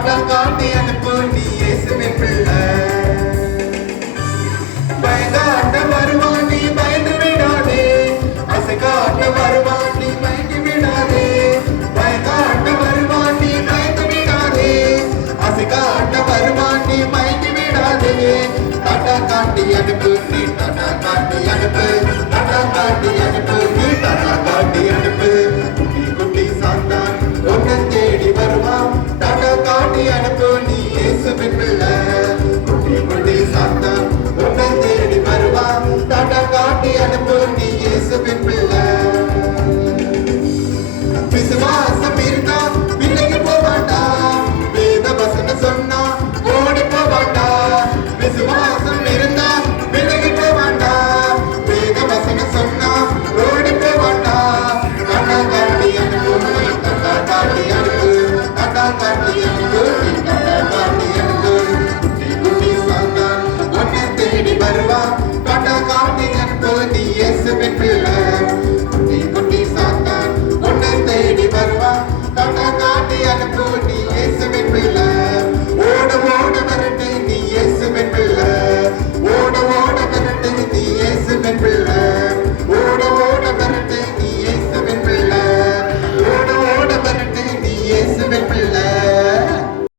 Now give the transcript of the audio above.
டாடா காட்டி அனுப்பு நீ இயேசுவின் பிள்ளை. பயங்காட்ட வருவான் நீ பயந்து விடாதே, அசைகாட்ட வருவான் நீ மயங்கி விடாதே. பயங்காட்ட வருவான் நீ பயந்து விடாதே, அசைகாட்ட வருவான் நீ மயங்கி விடாதே. டாடா காட்டி அனுப்பு நீ டாடா காட்டி அனுப்பு, டாடா காட்டி அனுப்பு நீ டாடா காட்டி அனுப்பு. குட்டி குட்டி சாத்தான் உன்னை தேடி வருவான், டாடா காட்டி அனுப்பு நீ இயேசுவின் பிள்ளை.